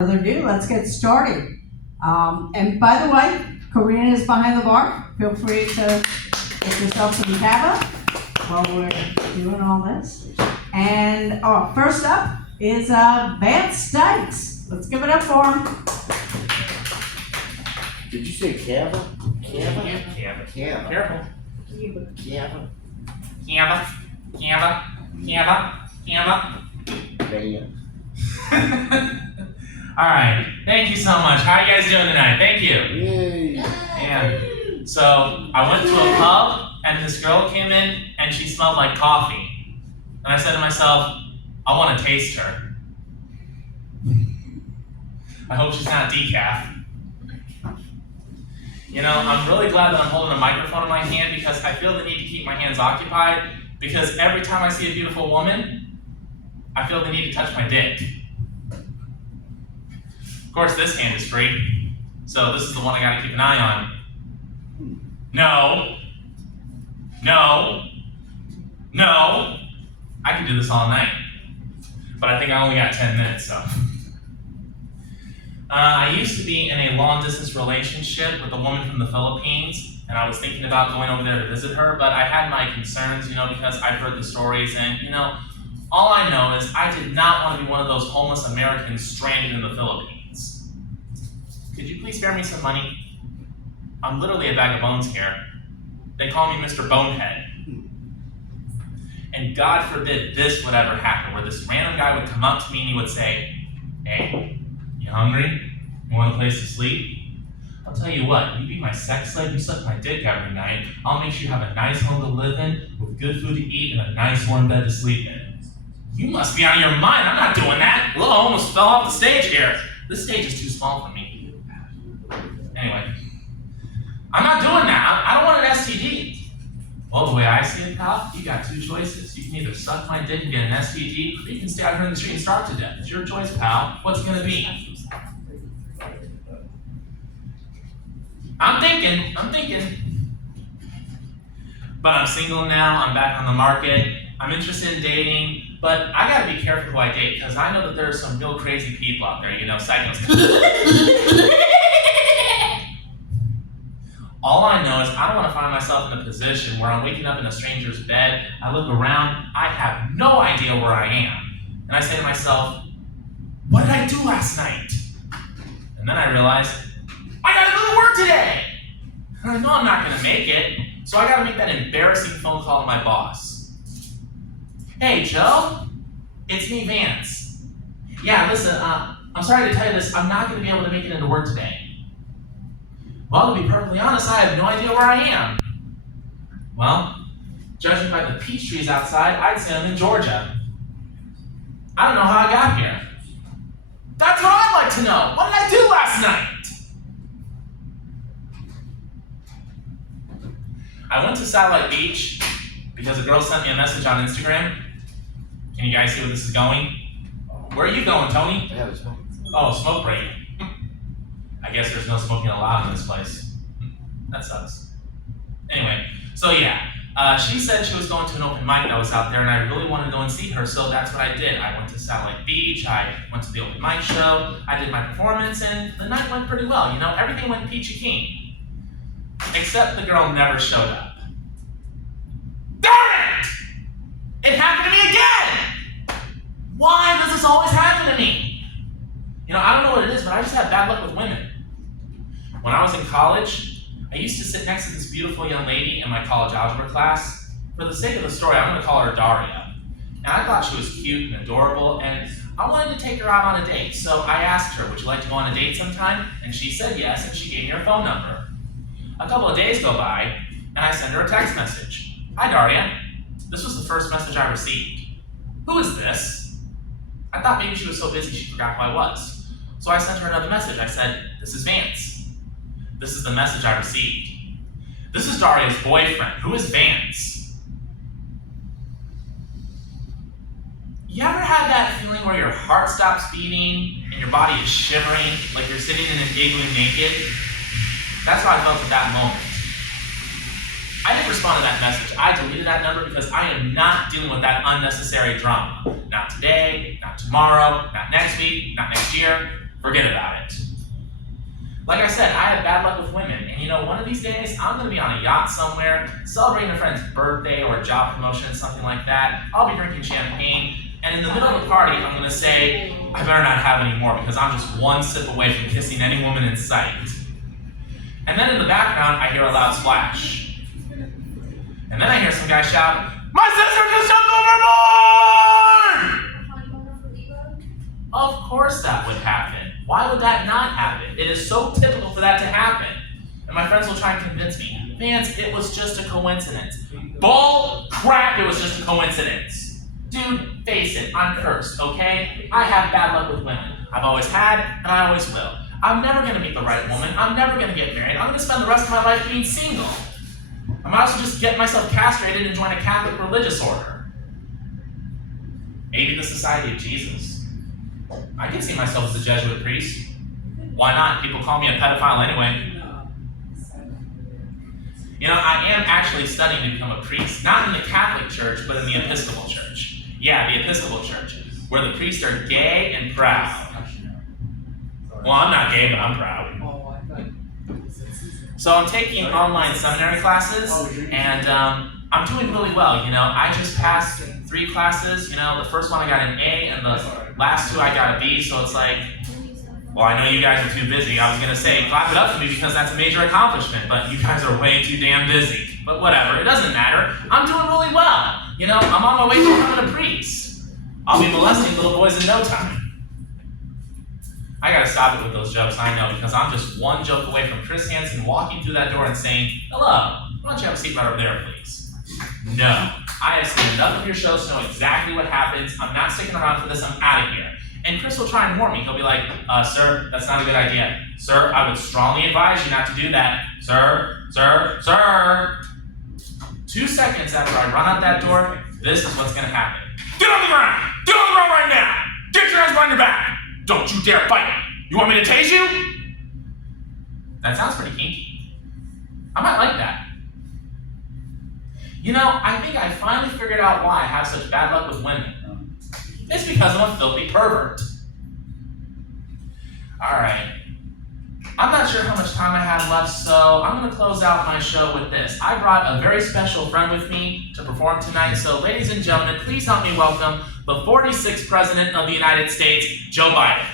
Further ado, let's get started. And by the way, Karina is behind the bar. Feel free to get yourself some cava while we're doing all this. And first up is Vance Dykes. Let's give it up for him. Did you say Kava? Kava? Kava. Kava. Careful. Kava. Kava. Kava. Kava. Kava. Van. All right. Thank you so much. How are you guys doing tonight? Thank you. Yay. And so I went to a pub and this girl came in and she smelled like coffee. And I said to myself, I want to taste her. I hope she's not decaf. You know, I'm really glad that I'm holding a microphone in my hand because I feel the need to keep my hands occupied because every time I see a beautiful woman, I feel the need to touch my dick. Of course, this hand is free, so this is the one I gotta keep an eye on. No. No. No. I could do this all night, but I think I only got 10 minutes, so. I used to be in a long-distance relationship with a woman from the Philippines, and I was thinking about going over there to visit her, but I had my concerns, because I've heard the stories, and, all I know is I did not want to be one of those homeless Americans stranded in the Philippines. Could you please spare me some money? I'm literally a bag of bones here. They call me Mr. Bonehead. And God forbid this would ever happen, where this random guy would come up to me and he would say, "Hey, you hungry? You want a place to sleep? I'll tell you what, you be my sex slave, you suck my dick every night, I'll make sure you have a nice home to live in, with good food to eat, and a nice warm bed to sleep in." You must be out of your mind, I'm not doing that. Well, I almost fell off the stage here. This stage is too small for me. Anyway, I'm not doing that. I don't want an STD. Well, the way I see it, pal, you got two choices. You can either suck my dick and get an STD, or you can stay out here in the street and starve to death. It's your choice, pal. What's it gonna be? I'm thinking. But I'm single now, I'm back on the market, I'm interested in dating, but I gotta be careful who I date, because I know that there are some real crazy people out there, psychos. All I know is I don't want to find myself in a position where I'm waking up in a stranger's bed, I look around, I have no idea where I am. And I say to myself, what did I do last night? And then I realize, I gotta go to work today! And I know I'm not gonna make it, so I gotta make that embarrassing phone call to my boss. Hey, Joe, it's me, Vance. Yeah, listen, I'm sorry to tell you this, I'm not gonna be able to make it into work today. Well, to be perfectly honest, I have no idea where I am. Well, judging by the peach trees outside, I'd say I'm in Georgia. I don't know how I got here. That's what I'd like to know. What did I do last night? I went to Satellite Beach because a girl sent me a message on Instagram. Can you guys see where this is going? Where are you going, Tony? Yeah, there's one. Oh, smoke break. I guess there's no smoking allowed in this place. That sucks. Anyway, so yeah, she said she was going to an open mic that was out there, and I really wanted to go and see her, so that's what I did. I went to Satellite Beach, I went to the open mic show, I did my performance, and the night went pretty well. Everything went peachy keen. Except the girl never showed up. Darn it! It happened to me again! Why does this always happen to me? I don't know what it is, but I just have bad luck with women. When I was in college, I used to sit next to this beautiful young lady in my college algebra class. For the sake of the story, I'm going to call her Daria. And I thought she was cute and adorable, and I wanted to take her out on a date. So I asked her, would you like to go on a date sometime? And she said yes, and she gave me her phone number. A couple of days go by, and I send her a text message. Hi, Daria. This was the first message I received. Who is this? I thought maybe she was so busy she forgot who I was. So I sent her another message. I said, this is Vance. This is the message I received. This is Daria's boyfriend. Who is Vance? You ever had that feeling where your heart stops beating and your body is shivering, like you're sitting in an igloo naked? That's how I felt at that moment. I didn't respond to that message. I deleted that number because I am not dealing with that unnecessary drama. Not today, not tomorrow, not next week, not next year. forget about it. Like I said, I have bad luck with women, and you know, one of these days, I'm gonna be on a yacht somewhere, celebrating a friend's birthday or a job promotion, something like that. I'll be drinking champagne, and in the middle of the party, I'm gonna say, I better not have any more because I'm just one sip away from kissing any woman in sight. And then in the background, I hear a loud splash. And then I hear some guy shout, my sister just jumped overboard! Of course that would happen. Why would that not happen? It is so typical for that to happen. And my friends will try and convince me, Vance, it was just a coincidence. Bull crap, it was just a coincidence. Dude, face it, I'm cursed, okay? I have bad luck with women. I've always had, and I always will. I'm never gonna meet the right woman. I'm never gonna get married. I'm gonna spend the rest of my life being single. I might also just get myself castrated and join a Catholic religious order. Maybe the Society of Jesus. I can see myself as a Jesuit priest. Why not? People call me a pedophile anyway. You know, I am actually studying to become a priest, not in the Catholic Church, but in the Episcopal Church. Yeah, the Episcopal Church, where the priests are gay and proud. Well, I'm not gay, but I'm proud. So I'm taking online seminary classes, and I'm doing really well. You know, I just passed 3 classes. You know, the first one I got an A, and the last 2 I got a B. So it's like, well, I know you guys are too busy. I was gonna say, clap it up for me because that's a major accomplishment, but you guys are way too damn busy. But whatever, it doesn't matter. I'm doing really well. You know, I'm on my way to becoming a priest. I'll be molesting little boys in no time. I gotta stop it with those jokes, I know, because I'm just one joke away from Chris Hansen walking through that door and saying, hello, why don't you have a seat right over there, please? No, I have seen enough of your shows to know exactly what happens. I'm not sticking around for this, I'm out of here. And Chris will try and warn me. He'll be like, sir, that's not a good idea. Sir, I would strongly advise you not to do that. Sir, sir, sir. 2 seconds after I run out that door, this is what's gonna happen. Get on the ground! Get on the ground right now! Get your hands behind your back! Don't you dare fight! You want me to tase you? That sounds pretty kinky. I might like that. You know, I think I finally figured out why I have such bad luck with women. It's because I'm a filthy pervert. Alright. I'm not sure how much time I have left, so I'm going to close out my show with this. I brought a very special friend with me to perform tonight, so ladies and gentlemen, please help me welcome the 46th President of the United States, Joe Biden.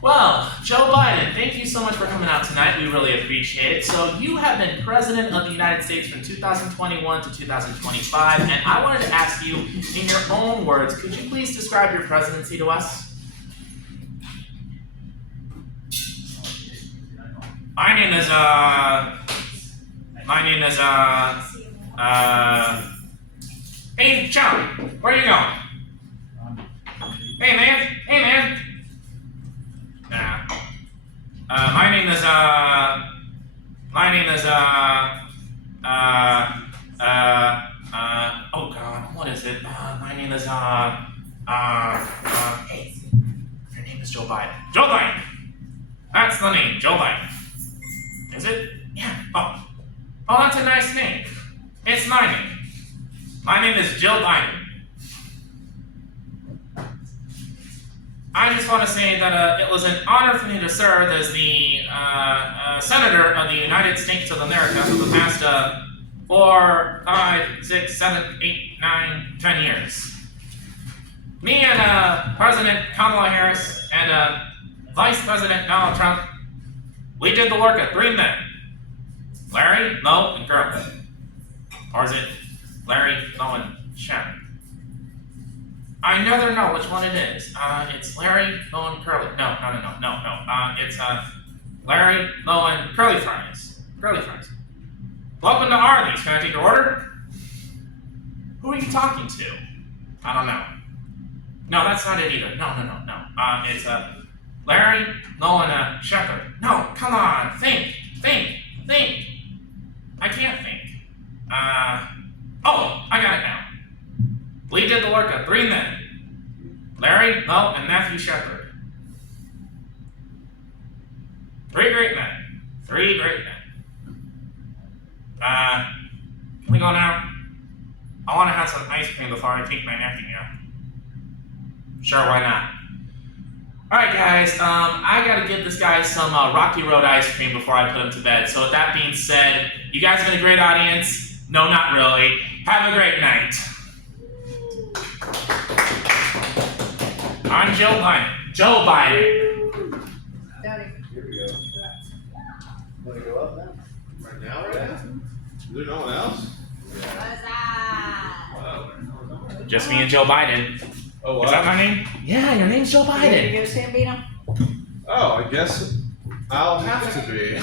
Well, Joe Biden, thank you so much for coming out tonight. We really appreciate it. So you have been President of the United States from 2021 to 2025, and I wanted to ask you, in your own words, could you please describe your presidency to us? Hey, Charlie, where are you going? Hey, man. Oh God, what is it? Hey, your name is Joe Biden. Joe Biden! That's the name, Joe Biden. Is it? Yeah. Oh, that's a nice name. It's my name. My name is Jill Biden. I just want to say that it was an honor for me to serve as the Senator of the United States of America for the past 4, 5, 6, 7, 8, 9, 10 years. Me and President Kamala Harris and Vice President Donald Trump, we did the work of 3 men. Larry, Mo, and Curly. Or is it Larry, Mo, and Sharon? I never know which one it is. It's Larry, Mo, and Curly. No. It's Larry, Mo, and Curly Fries. Curly Fries. Welcome to Arby's. Can I take your order? Who are you talking to? I don't know. No, that's not it either. No. It's Larry, Mo, and Shepherd. No, come on. Think. I can't think. Oh, I got it now. We did the work of 3 men. Larry, Mo, and Matthew Shepard. 3 great men. 3 great Can we go now? I want to have some ice cream before I take my napkin out. Sure, why not? Alright guys, I gotta give this guy some Rocky Road ice cream before I put him to bed. So with that being said, you guys have been a great audience. No, not really. Have a great night. I'm Joe Biden. Joe Biden. Here we go. Want to go up now? Right now, right now? Is there no one else? Wow. Just me and Joe Biden. Oh, Is that my name? Yeah, your name's Joe You Biden. gonna stand, Bino? Oh, I guess I'll have to be.